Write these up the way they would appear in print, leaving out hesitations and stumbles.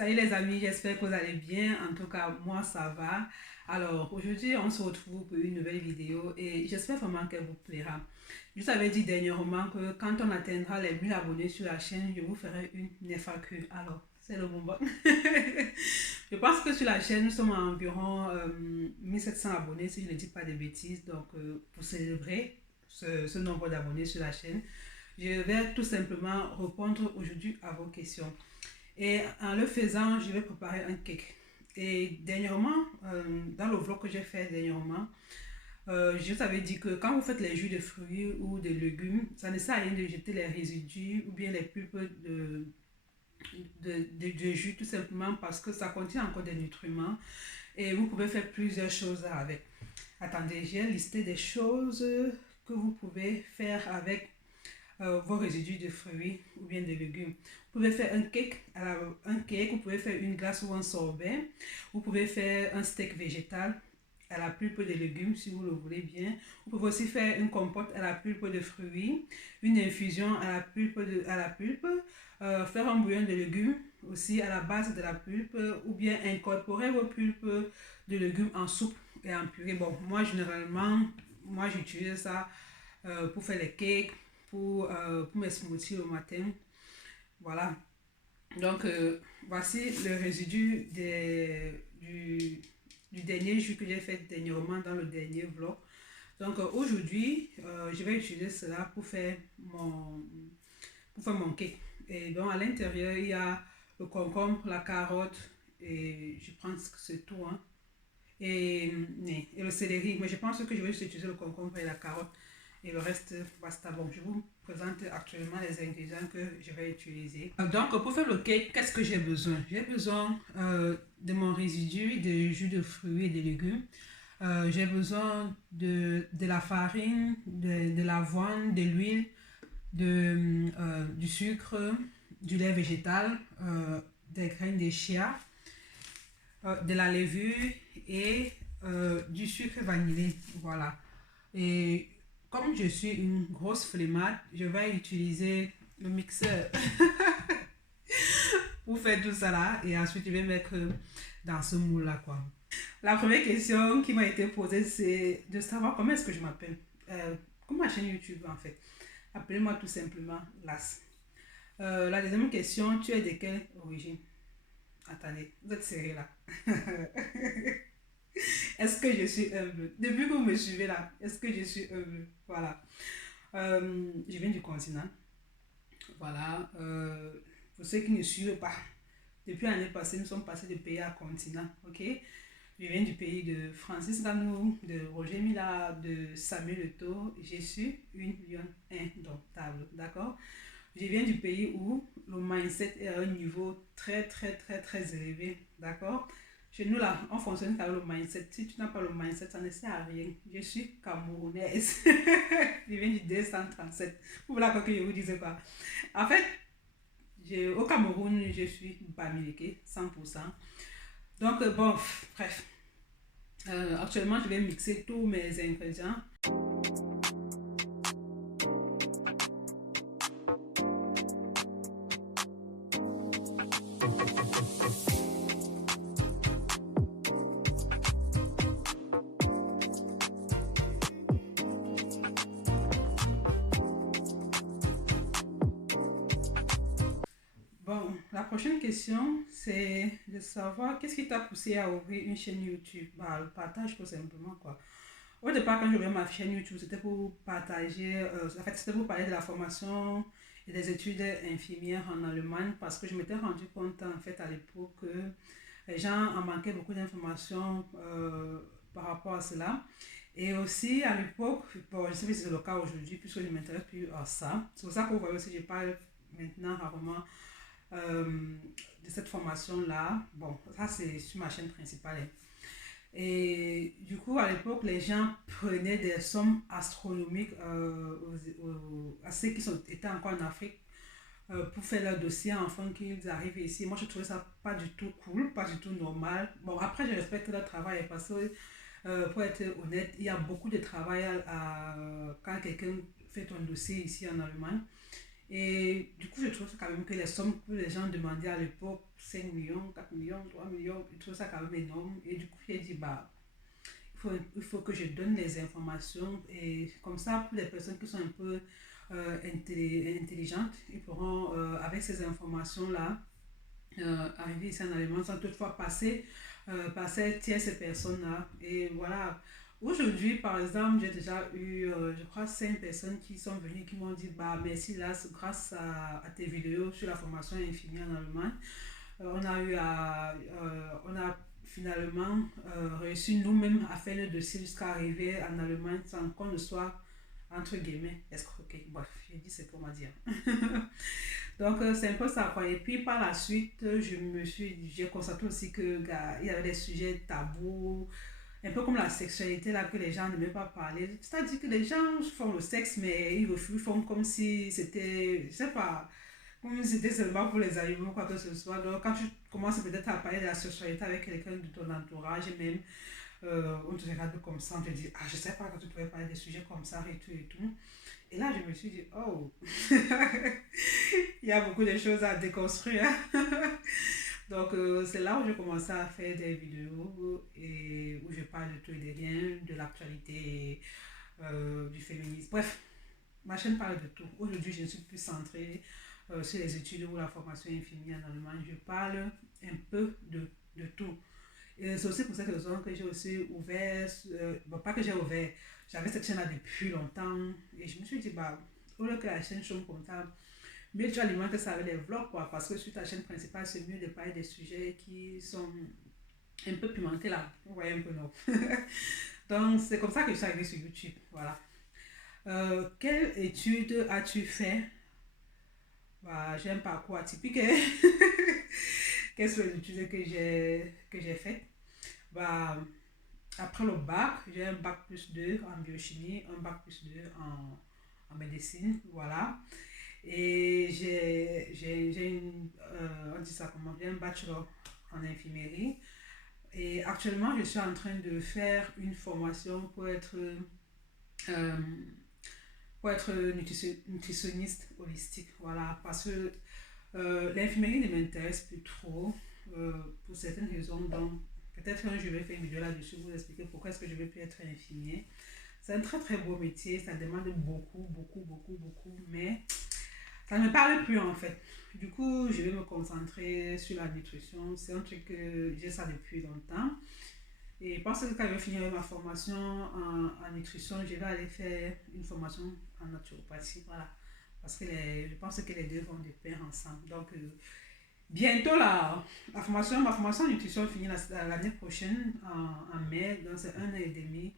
Salut les amis, j'espère que vous allez bien. En tout cas, moi ça va. Alors aujourd'hui, on se retrouve pour une nouvelle vidéo et j'espère vraiment qu'elle vous plaira. Je vous avais dit dernièrement que quand on atteindra les 1000 abonnés sur la chaîne, je vous ferai une FAQ. Alors, c'est le moment. Je pense que sur la chaîne, nous sommes à environ 1700 abonnés, si je ne dis pas de bêtises. Donc, pour célébrer ce nombre d'abonnés sur la chaîne, je vais tout simplement répondre aujourd'hui à vos questions. Et en le faisant, je vais préparer un cake. Et dernièrement, dans le vlog que j'ai fait dernièrement, je vous avais dit que quand vous faites les jus de fruits ou de légumes, ça ne sert à rien de jeter les résidus ou bien les pulpes de jus tout simplement parce que ça contient encore des nutriments et vous pouvez faire plusieurs choses avec. Attendez, j'ai listé des choses que vous pouvez faire avec vos résidus de fruits ou bien de légumes. Vous pouvez faire un cake, vous pouvez faire une glace ou un sorbet. Vous pouvez faire un steak végétal à la pulpe de légumes si vous le voulez bien. Vous pouvez aussi faire une compote à la pulpe de fruits, une infusion à la pulpe, faire un bouillon de légumes aussi à la base de la pulpe ou bien incorporer vos pulpes de légumes en soupe et en purée. Bon, moi généralement, j'utilise ça pour faire les cakes, pour mes smoothies le matin. Voilà. Donc, voici le résidu du dernier jus que j'ai fait dernièrement dans le dernier vlog. Donc, aujourd'hui, je vais utiliser cela pour faire mon cake. Et donc, à l'intérieur, il y a le concombre, la carotte, et je pense que c'est tout. Hein. Et le céleri. Mais je pense que je vais juste utiliser le concombre et la carotte. Et le reste, basta. Bon, je vous présente actuellement les ingrédients que je vais utiliser. Donc, pour faire le cake, qu'est-ce que j'ai besoin? J'ai besoin de mon résidu de jus de fruits et de légumes. J'ai besoin de la farine, de l'avoine, de l'huile, du sucre, du lait végétal, des graines de chia, de la levure et du sucre vanillé. Voilà. Et comme je suis une grosse flemmarde, je vais utiliser le mixeur pour faire tout ça là. Et ensuite, je vais mettre dans ce moule là quoi. La première question qui m'a été posée, c'est de savoir comment est-ce que je m'appelle. Comme ma chaîne YouTube en fait. Appelez-moi tout simplement Las. La deuxième question, tu es de quelle origine? Attendez, vous êtes sérieux là? Est-ce que je suis humble? Depuis que vous me suivez là, est-ce que je suis humble? Voilà. Je viens du continent. Voilà. Pour ceux qui ne suivent pas, depuis l'année passée, nous sommes passés de pays à continent. Ok? Je viens du pays de Francis Ganou, de Roger Mila, de Samuel Eto'o. Je suis une lionne indomptable. D'accord? Je viens du pays où le mindset est à un niveau très, très, très, très élevé. D'accord? Chez nous, là, on fonctionne avec le mindset. Si tu n'as pas le mindset, ça ne sert à rien. Je suis camerounaise. Je viens du 237. Vous voulez pas que je vous dise quoi? En fait, au Cameroun, je suis bamileke, 100%. Donc, bon, bref. Actuellement, je vais mixer tous mes ingrédients. Bon, la prochaine question, c'est de savoir qu'est-ce qui t'a poussé à ouvrir une chaîne YouTube. Bah, le partage tout simplement quoi. Au départ, quand j'ai ouvert ma chaîne YouTube, c'était pour partager, en fait, c'était pour parler de la formation et des études infirmières en Allemagne parce que je m'étais rendu compte en fait à l'époque que les gens en manquaient beaucoup d'informations par rapport à cela. Et aussi à l'époque, bon, je sais pas si c'est le cas aujourd'hui puisque je ne m'intéresse plus à ça. C'est pour ça que vous voyez aussi, je parle maintenant rarement de cette formation-là. Bon, ça c'est sur ma chaîne principale. Et du coup, à l'époque, les gens prenaient des sommes astronomiques à ceux qui étaient encore en Afrique pour faire leur dossier afin qu'ils arrivent ici. Moi, je trouvais ça pas du tout cool, pas du tout normal. Bon, après, je respecte leur travail parce que, pour être honnête, il y a beaucoup de travail quand quelqu'un fait un dossier ici en Allemagne. Et du coup, je trouve quand même que les sommes que les gens demandaient à l'époque, 5 millions, 4 millions, 3 millions, je trouve ça quand même énorme. Et du coup, j'ai dit, bah, il faut que je donne les informations. Et comme ça, pour les personnes qui sont un peu intelligentes, ils pourront, avec ces informations-là, arriver ici en Allemagne sans toutefois passer par ces tierces personnes-là. Et voilà. Aujourd'hui, par exemple, j'ai déjà eu, je crois, 5 personnes qui sont venues qui m'ont dit, bah merci, là, grâce à tes vidéos sur la formation infirmière en Allemagne, on a finalement réussi nous-mêmes à faire le dossier jusqu'à arriver en Allemagne sans qu'on ne soit, entre guillemets, escroqué. Bref, j'ai dit ce qu'on m'a dit. Donc, c'est un peu ça, quoi. Et puis, par la suite, j'ai constaté aussi que, il y avait des sujets tabous, un peu comme la sexualité, là, que les gens n'aimaient pas parler. C'est-à-dire que les gens font le sexe, mais ils font comme si c'était, je sais pas, comme si c'était seulement pour les animaux, quoi que ce soit. Donc, quand tu commences peut-être à parler de la sexualité avec quelqu'un de ton entourage, et même, on te regarde comme ça, on te dit, ah, je sais pas, quand tu pouvais parler des sujets comme ça et tout et tout. Et là, je me suis dit, oh, il y a beaucoup de choses à déconstruire. Donc, c'est là où j'ai commencé à faire des vidéos et où je parle de tout et de rien, de l'actualité, du féminisme. Bref, ma chaîne parle de tout. Aujourd'hui, je ne suis plus centrée sur les études ou la formation infirmière en Allemagne. Je parle un peu de tout. Et c'est aussi pour cette raison que j'ai aussi ouvert, bon, pas que j'ai ouvert, j'avais cette chaîne-là depuis longtemps. Et je me suis dit, bah, au lieu que la chaîne soit comme ça, mieux tu alimentes ça avec les vlogs, quoi. Parce que sur ta chaîne principale, c'est mieux de parler des sujets qui sont un peu pimentés là. Vous voyez un peu, non? Donc, c'est comme ça que je suis arrivée sur YouTube. Voilà. Quelle étude as-tu fait? Bah, j'ai un parcours atypique. Hein. Quelles sont les études que j'ai faites? Bah, après le bac, j'ai un bac plus 2 en biochimie, un bac plus 2 en médecine. Voilà. Et on dit ça comment, j'ai un bachelor en infirmerie. Et actuellement, je suis en train de faire une formation euh, pour être nutritionniste holistique. Voilà, parce que l'infirmerie ne m'intéresse plus trop pour certaines raisons. Donc, peut-être que je vais faire une vidéo là-dessus pour vous expliquer pourquoi est-ce que je ne vais plus être infirmier. C'est un très très beau métier, ça demande beaucoup, beaucoup, beaucoup, beaucoup, mais ça ne me parle plus en fait. Du coup, je vais me concentrer sur la nutrition. C'est un truc que j'ai ça depuis longtemps. Et je pense que quand je vais finir ma formation en nutrition, je vais aller faire une formation en naturopathie. Voilà. Parce que je pense que les deux vont de pair ensemble. Donc, bientôt ma formation en nutrition finit l'année prochaine, en mai. Donc, c'est 1 an et demi.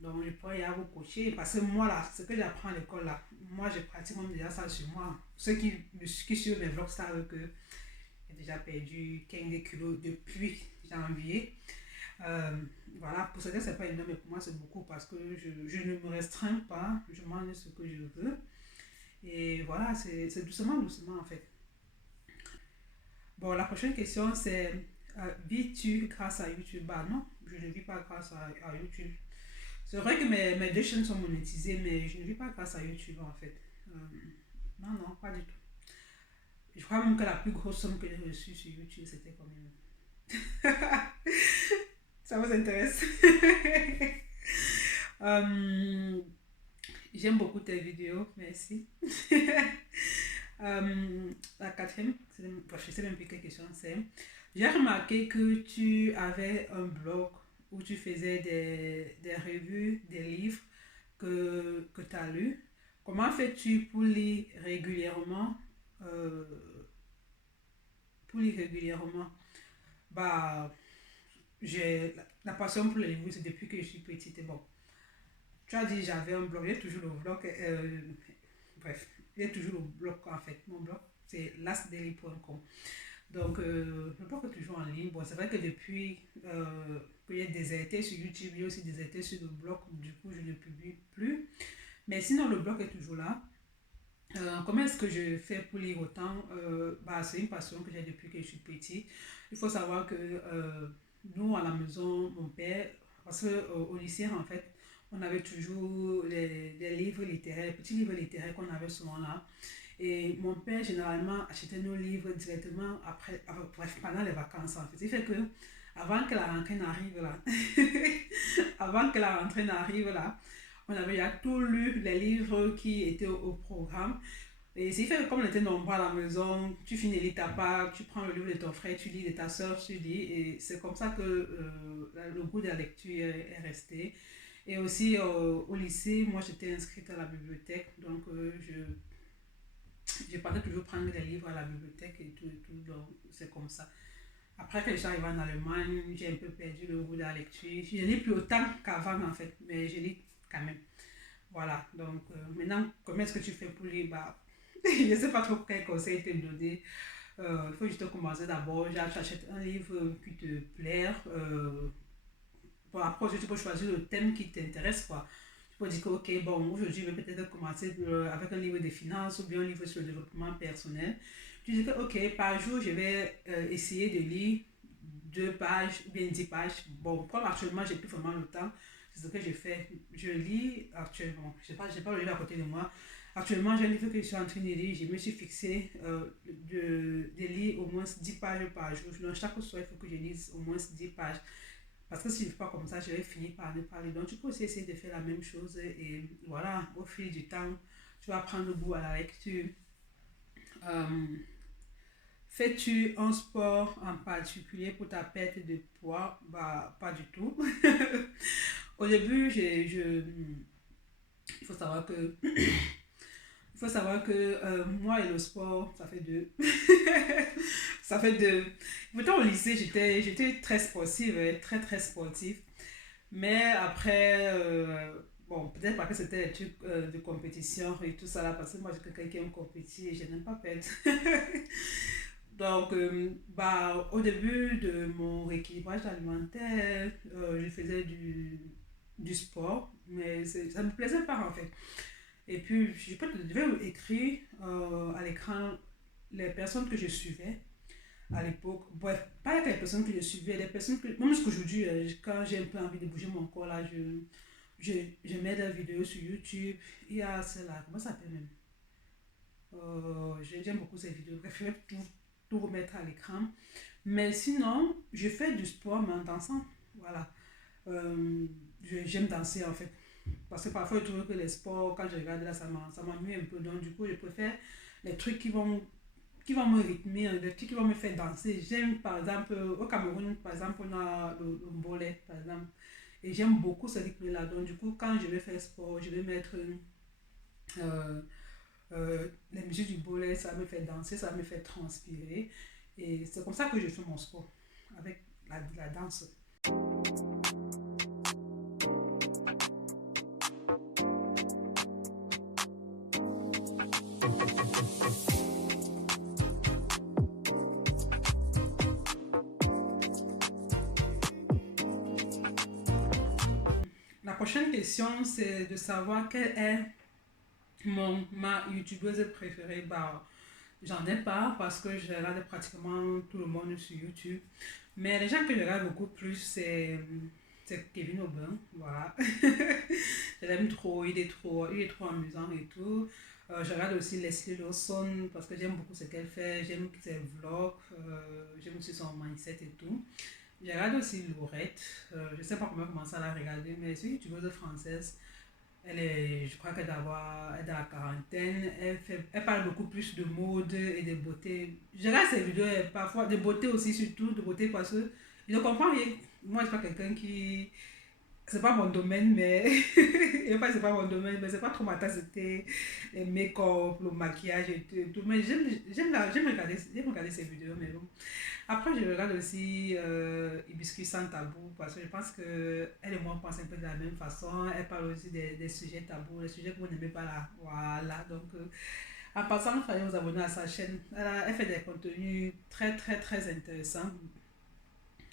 Donc, je pourrais y avoir coaché. Parce que moi, là, ce que j'apprends à l'école, là, moi, je pratique même déjà ça sur moi. Ceux qui suivent mes vlogs savent que j'ai déjà perdu 15 kilos depuis janvier. Euh, voilà, pour certains, c'est pas énorme, mais pour moi, c'est beaucoup parce que je ne me restreins pas, je mange ce que je veux. Et voilà, c'est doucement, doucement en fait. Bon, la prochaine question, c'est vis-tu grâce à YouTube? Bah non, je ne vis pas grâce à YouTube. C'est vrai que mes deux chaînes sont monétisées, mais je ne vis pas grâce à YouTube en fait. Non, non, pas du tout. Je crois même que la plus grosse somme que j'ai reçue sur YouTube, c'était combien? Ça vous intéresse? Euh, J'aime beaucoup tes vidéos, merci. La quatrième, je sais même plus quelle question c'est. J'ai remarqué que tu avais un blog où tu faisais des revues, des livres que tu as lus. Comment fais-tu euh, pour lire régulièrement? Bah, j'ai la passion pour les livres, c'est depuis que je suis petite. Et bon, tu as dit j'avais un blog, j'ai toujours le blog. Bref, j'ai toujours le blog en fait. Mon blog, c'est lastdaily.com. Donc, le blog est toujours en ligne. Bon, c'est vrai que depuis que j'ai déserté sur YouTube, j'ai aussi déserté sur le blog. Du coup, je ne publie plus. Mais sinon, le blog est toujours là. Comment est-ce que je fais pour lire autant? Bah, c'est une passion que j'ai depuis que je suis petit. Il faut savoir que nous, à la maison, mon père, parce qu'au lycée, en fait, on avait toujours des livres littéraires, les petits livres littéraires qu'on avait souvent là. Et mon père, généralement, achetait nos livres directement après, bref, pendant les vacances, en fait. Il fait que, avant que la rentrée n'arrive là, avant que la rentrée n'arrive là, on avait déjà tout lu les livres qui étaient au programme. Et c'est fait que comme on était nombreux à la maison, tu finis de lire ta part, tu prends le livre de ton frère, tu lis, de ta soeur, tu lis. Et c'est comme ça que le goût de la lecture est resté. Et aussi au lycée, moi j'étais inscrite à la bibliothèque, donc je partais toujours prendre des livres à la bibliothèque et tout, donc c'est comme ça. Après que je suis arrivée en Allemagne, j'ai un peu perdu le goût de la lecture. Je ne lis plus autant qu'avant en fait, mais je lis quand même. Voilà, donc maintenant, comment est-ce que tu fais pour lire? Bah, je ne sais pas trop quel conseil te donner. Il faut juste commencer d'abord. Tu achètes un livre qui te plaît. Bon, après, tu peux choisir le thème qui t'intéresse, quoi. Tu peux dire que, ok, bon, aujourd'hui, je vais peut-être commencer avec un livre de finances ou bien un livre sur le développement personnel. Tu dis que, ok, par jour, je vais essayer de lire 2 pages ou bien 10 pages. Bon, comme actuellement, j'ai plus vraiment le temps, c'est ce que je fais. Je lis actuellement. J'ai pas le livre à côté de moi. Actuellement, j'ai un livre que je suis en train de lire. Je me suis fixé de lire au moins 10 pages par jour. Donc, chaque soir, il faut que je lise au moins 10 pages. Parce que si je ne fais pas comme ça, je vais finir par ne pas lire. Donc, tu peux aussi essayer de faire la même chose. Et voilà, au fil du temps, tu vas prendre goût à la lecture. Euh, Fais-tu un sport en particulier pour ta perte de poids? Bah, pas du tout. Au début, il faut savoir que, moi et le sport, ça fait deux. Ça fait deux. Pourtant, au lycée, j'étais très sportive, hein, très très sportive. Mais après, bon, peut-être parce que c'était des trucs de compétition et tout ça là, parce que moi, j'ai quelqu'un qui aime compétir et je n'aime pas perdre. Donc, bah, au début de mon rééquilibrage alimentaire, je faisais du sport, mais ça ne me plaisait pas en fait. Et puis, je vais écrire à l'écran les personnes que je suivais à l'époque. Bref, pas les personnes que je suivais, les personnes que. Même jusqu'aujourd'hui, quand j'ai un peu envie de bouger mon corps, là, je, je mets des vidéos sur YouTube. Il y a celle-là, comment ça s'appelle même? J'aime beaucoup ces vidéos. Bref, je vais tout remettre à l'écran. Mais sinon, je fais du sport, mais en dansant. Voilà. Euh, J'aime danser en fait. Parce que parfois, je trouve que les sports, quand je regarde là, ça m'ennuie un peu. Donc, du coup, je préfère les trucs qui vont me rythmer, des trucs qui vont me faire danser. J'aime, par exemple, au Cameroun, par exemple, on a le mbolé, par exemple. Et j'aime beaucoup ce rythme-là. Donc, du coup, quand je vais faire sport, je vais mettre euh, les musiques du mbolé, ça me fait danser, ça me fait transpirer. Et c'est comme ça que je fais mon sport, avec la danse. La prochaine question, c'est de savoir quelle est ma youtubeuse préférée. Bah, j'en ai pas parce que je regarde pratiquement tout le monde sur YouTube. Mais les gens que je regarde beaucoup plus, c'est Kevin Aubin. Voilà. Je l'aime trop, il est trop amusant et tout. Je regarde aussi Leslie Lawson parce que j'aime beaucoup ce qu'elle fait. J'aime ses vlogs, j'aime aussi son mindset et tout. Je regarde aussi Laurette. Je sais pas comment commencer à la regarder, mais c'est une youtubeuse française. Je crois qu'elle est dans la quarantaine. Elle parle beaucoup plus de mode et de beauté. Je regarde ses vidéos parfois, de beauté aussi, surtout de beauté parce que je ne comprends rien. Moi, je ne suis pas quelqu'un qui. C'est pas mon domaine, mais. C'est pas mon domaine, mais c'est pas trop ma tasse de thé, les make-up, le maquillage et tout. Mais j'aime regarder ses vidéos, mais bon. Après, je regarde aussi Hibiscus sans tabou parce que je pense que elle et moi on pense un peu de la même façon. Elle parle aussi des sujets tabous, les sujets que vous n'aimez pas là. Voilà, donc en passant, il fallait vous abonner à sa chaîne. Elle fait des contenus très très très intéressants.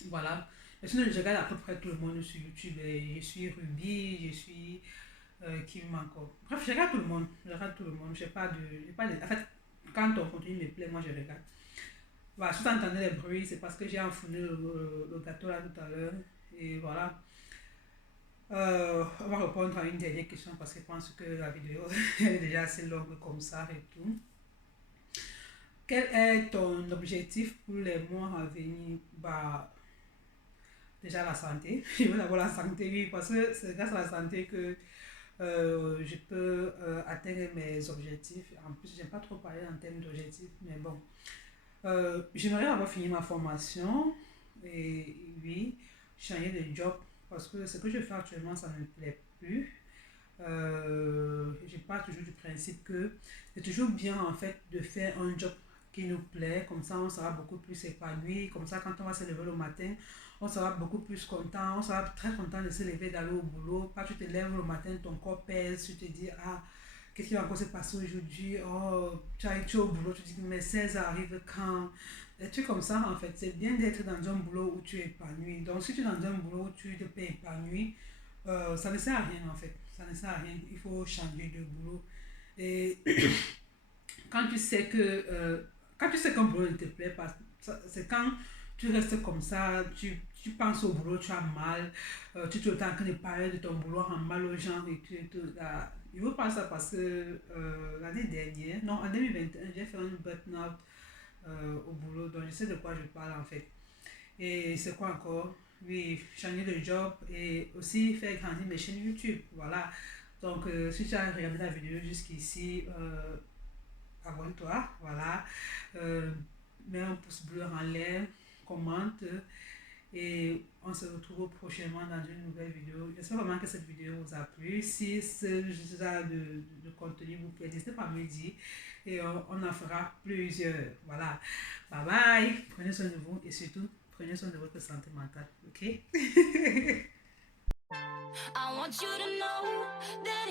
Voilà. Mais sinon, je regarde à peu près tout le monde sur YouTube. Et je suis Ruby, je suis qui encore. Bref, je regarde tout le monde. Je regarde tout le monde. J'ai pas de. En fait, quand ton contenu me plaît, moi je regarde. Voilà, si vous entendez les bruits, c'est parce que j'ai enfourné le gâteau là tout à l'heure. Et voilà. On va répondre à une dernière question parce que je pense que la vidéo est déjà assez longue comme ça et tout. quel est ton objectif pour les mois à venir? Bah, déjà la santé. Je veux d'abord la santé, oui, parce que c'est grâce à la santé que je peux atteindre mes objectifs. En plus, j'aime pas trop parler en termes d'objectifs, mais bon. J'aimerais avoir fini ma formation et oui, changer de job parce que ce que je fais actuellement, ça ne me plaît plus. Je pars toujours du principe que c'est toujours bien en fait de faire un job qui nous plaît, comme ça on sera beaucoup plus épanoui, comme ça quand on va se lever le matin, on sera beaucoup plus content, on sera très content de se lever, d'aller au boulot. Pas tu te lèves le matin, ton corps pèse, tu te dis ah, qu'est-ce qui va encore se passer aujourd'hui? Oh, tu es au boulot, tu te dis mais 16 arrive quand? Des trucs comme ça en fait, c'est bien d'être dans un boulot où tu es épanoui. Donc si tu es dans un boulot où tu te peux épanoui, ça ne sert à rien en fait. Ça ne sert à rien. Il faut changer de boulot. Et quand tu sais que quand tu sais qu'un boulot ne te plaît pas, c'est quand tu restes comme ça, tu penses au boulot, tu as mal, tu te en train de parler de ton boulot, en mal aux gens et il ne veut pas ça parce que l'année dernière, non, en 2021, j'ai fait un burn-out au boulot, donc je sais de quoi je parle en fait. Et c'est quoi encore? Oui, changer de job et aussi faire grandir mes chaînes YouTube. Voilà. Donc, si tu as regardé la vidéo jusqu'ici, abonne-toi. Voilà. Euh, Mets un pouce bleu en l'air, commente et on se retrouve prochainement dans une nouvelle vidéo. J'espère vraiment que cette vidéo vous a plu. Si ce genre de contenu vous plaît, n'hésitez pas à me dire et on en fera plusieurs. Voilà. Bye bye. Prenez soin de vous et surtout, prenez soin de votre santé mentale. Ok? I want you to know that